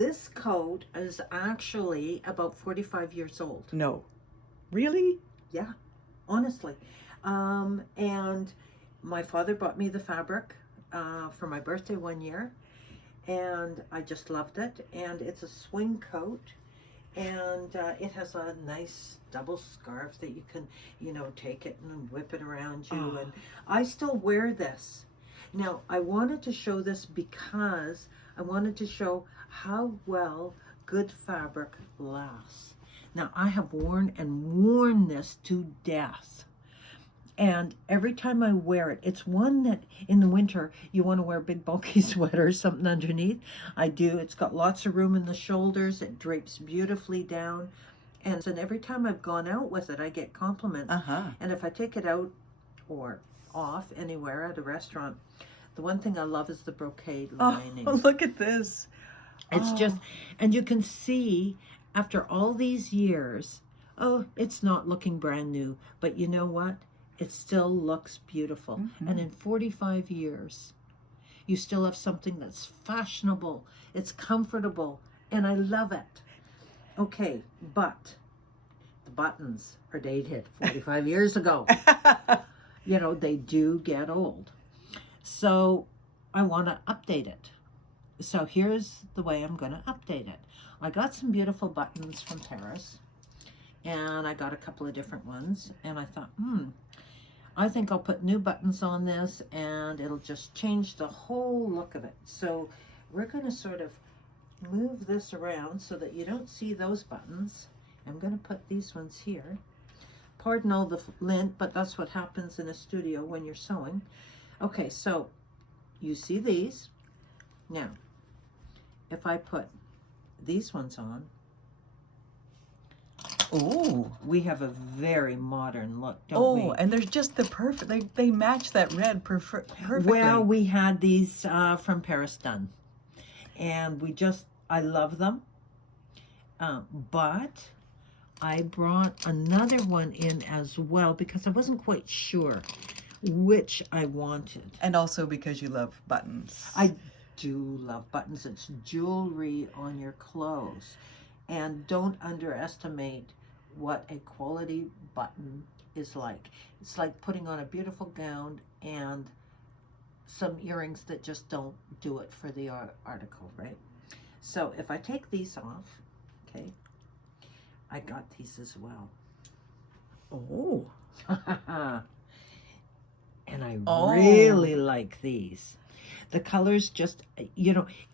This coat is actually about 45 years old. No. Really? Yeah, honestly. And my father bought me the fabric for my birthday one year, and I just loved it. And it's a swing coat, and it has a nice double scarf that you can, take it and whip it around you. Oh. And I still wear this. Now, I wanted to show this because I wanted to show how well good fabric lasts. Now, I have worn and worn this to death. And every time I wear it, it's one that in the winter you want to wear a big bulky sweater or something underneath. I do. It's got lots of room in the shoulders. It drapes beautifully down. And every time I've gone out with it, I get compliments. And if I take it out or off anywhere at a restaurant, the one thing I love is the brocade lining. Oh, look at this. It's just, and you can see after all these years, it's not looking brand new, but you know what? It still looks beautiful. Mm-hmm. And in 45 years, you still have something that's fashionable, it's comfortable, and I love it. Okay, but the buttons are dated 45 years ago. They do get old. So I want to update it. So here's the way I'm going to update it. I got some beautiful buttons from Paris, and I got a couple of different ones, and I thought, I think I'll put new buttons on this, and it'll just change the whole look of it. So we're going to sort of move this around so that you don't see those buttons. I'm going to put these ones here. Pardon all the lint, but that's what happens in a studio when you're sewing. Okay, so you see these. Now, if I put these ones on, we have a very modern look, don't we? Oh, and they're just the perfect, they match that red perfectly. Well, we had these from Paris done, and I love them, but I brought another one in as well because I wasn't quite sure which I wanted. And also because you love buttons. I do love buttons. It's jewelry on your clothes. And don't underestimate what a quality button is like. It's like putting on a beautiful gown and some earrings that just don't do it for the article, right? So if I take these off, okay, I got these as well. Oh. And I really like these. The colors just,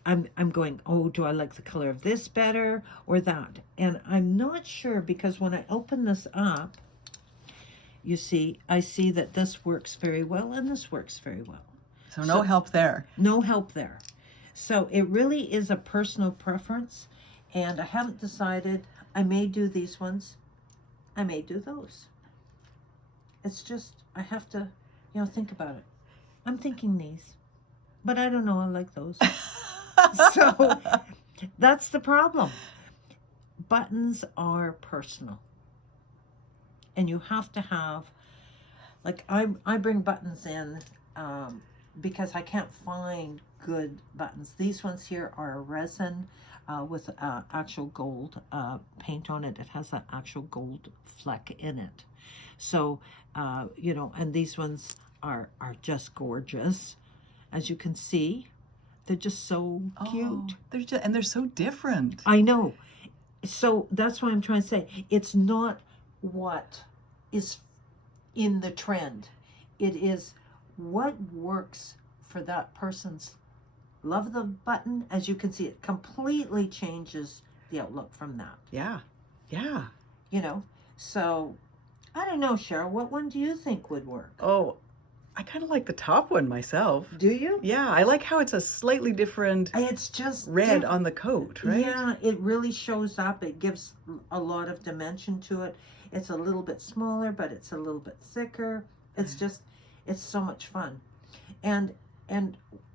I'm going, do I like the color of this better or that? And I'm not sure because when I open this up, you see, I see that this works very well and this works very well. So no help there. No help there. So it really is a personal preference, and I haven't decided. I may do these ones. I may do those. It's just, I have to, think about it. I'm thinking these, but I don't know. I like those. So that's the problem. Buttons are personal. And you have to have, like I bring buttons in because I can't find good buttons. These ones here are a resin with actual gold paint on it. It has an actual gold fleck in it. So, and these ones are just gorgeous. As you can see, they're just so cute. They're so different. I know. So that's what I'm trying to say. It's not what is in the trend. It is what works for that person's love of the button. As you can see, it completely changes the outlook from that. Yeah. So I don't know, Cheryl, what one do you think would work? Oh, I kind of like the top one myself. Do you? Yeah, I like how it's a slightly different It's just red on the coat, right? Yeah, it really shows up. It gives a lot of dimension to it. It's a little bit smaller, but it's a little bit thicker. It's just, it's so much fun. And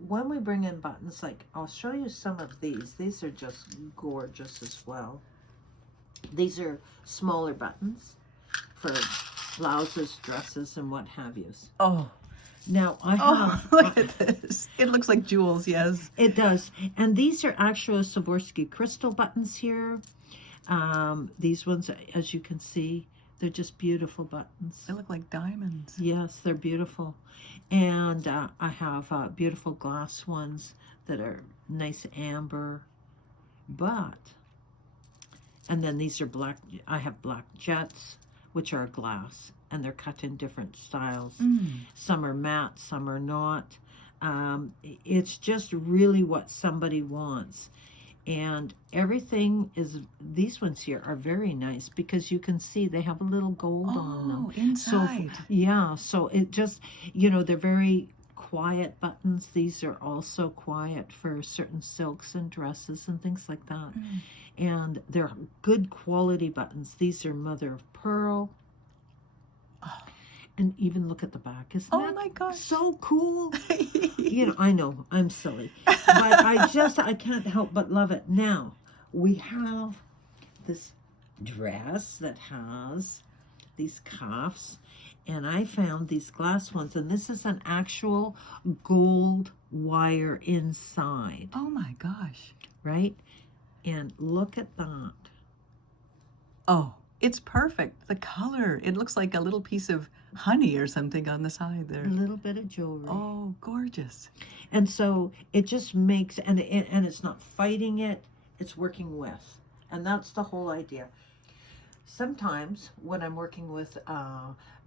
when we bring in buttons, like I'll show you some of these. These are just gorgeous as well. These are smaller buttons for blouses, dresses, and what have you. Oh, Now I Oh, have, look at this. It looks like jewels, yes. it does. And these are actual Swarovski crystal buttons here. These ones, as you can see, they're just beautiful buttons. They look like diamonds. Yes, they're beautiful. And I have beautiful glass ones that are nice amber. And then these are black, I have black jets, which are glass, and they're cut in different styles. Some are matte, some are not. It's just really what somebody wants. And everything is, these ones here are very nice because you can see they have a little gold on them. Oh, inside. So, yeah, so it just, you know, they're very quiet buttons. These are also quiet for certain silks and dresses and things like that. And they're good quality buttons. These are mother of pearl. And even look at the back. Isn't Oh that my gosh. so cool? You know, I know, I'm silly. But I can't help but love it. Now, we have this dress that has these cuffs. And I found these glass ones. And this is an actual gold wire inside. Oh my gosh. Right? And look at that. Oh, it's perfect. The color. It looks like a little piece of honey or something on the side there. A little bit of jewelry. Oh, gorgeous. And so it just makes, and it's not fighting it, it's working with. And that's the whole idea. Sometimes when I'm working with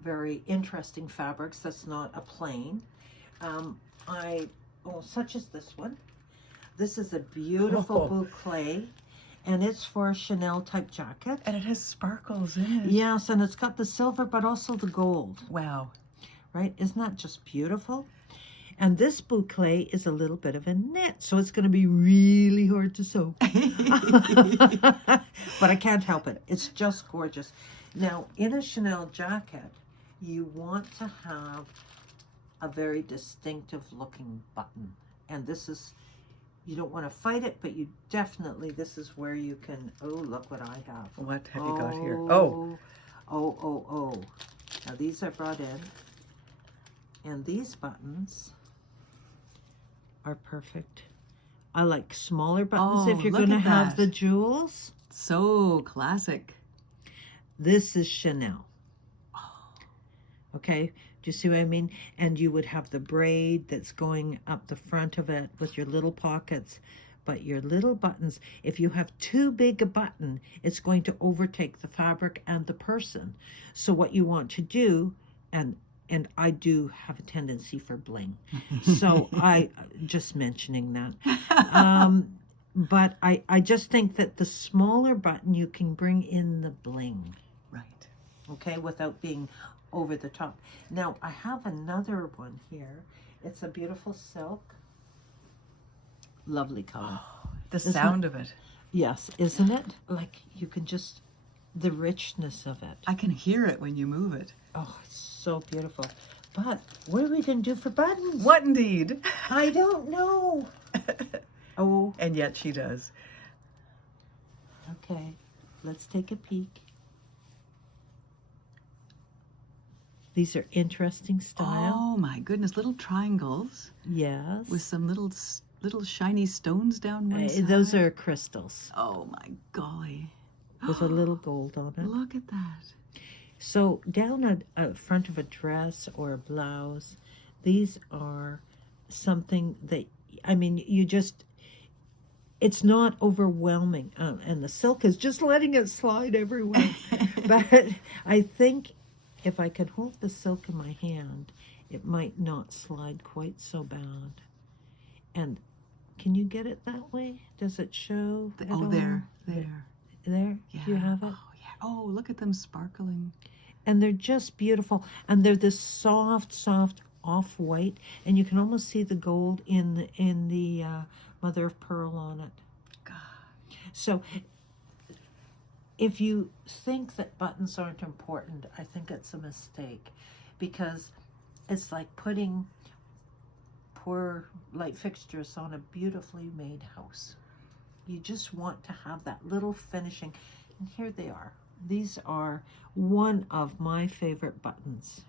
very interesting fabrics that's not a plain, such as this one. This is a beautiful boucle, and it's for a Chanel type jacket. And it has sparkles in it. Yes, and it's got the silver, but also the gold. Wow. Right? Isn't that just beautiful? And this boucle is a little bit of a knit, so it's going to be really hard to sew. But I can't help it. It's just gorgeous. Now, in a Chanel jacket, you want to have a very distinctive looking button. And this is, you don't want to fight it, but you definitely, this is where you can, oh, look what I have. What have you got here? Oh. Now, these are brought in. And these buttons are perfect. I like smaller buttons if you're going to have the jewels. So classic. This is Chanel. Okay, do you see what I mean? And you would have the braid that's going up the front of it with your little pockets. But your little buttons, if you have too big a button, it's going to overtake the fabric and the person. So what you want to do, and I do have a tendency for bling. So I, just mentioning that. But I just think that the smaller button, you can bring in the bling. Right. Okay, without being over the top. Now, I have another one here. It's a beautiful silk. Lovely color. The sound of it. Yes, isn't it? Like, you can just, the richness of it. I can hear it when you move it. Oh, it's so beautiful. But what are we going to do for buttons? What indeed? I don't know. Oh. And yet she does. Okay, let's take a peek. These are interesting style. Oh my goodness, little triangles. Yes. With some little shiny stones down one side. Those are crystals. Oh my golly. With a little gold on it. Look at that. So down at front of a dress or a blouse, these are something that, I mean, you just, it's not overwhelming. And the silk is just letting it slide everywhere. But I think if I could hold the silk in my hand, it might not slide quite so bad. And can you get it that way? Does it show? Oh, there. There? Yeah. You have it? Oh, yeah. Oh, look at them sparkling. And they're just beautiful. And they're this soft off-white. And you can almost see the gold in the mother of pearl on it. God. So if you think that buttons aren't important, I think it's a mistake. Because it's like putting poor light fixtures on a beautifully made house. You just want to have that little finishing. And here they are. These are one of my favorite buttons.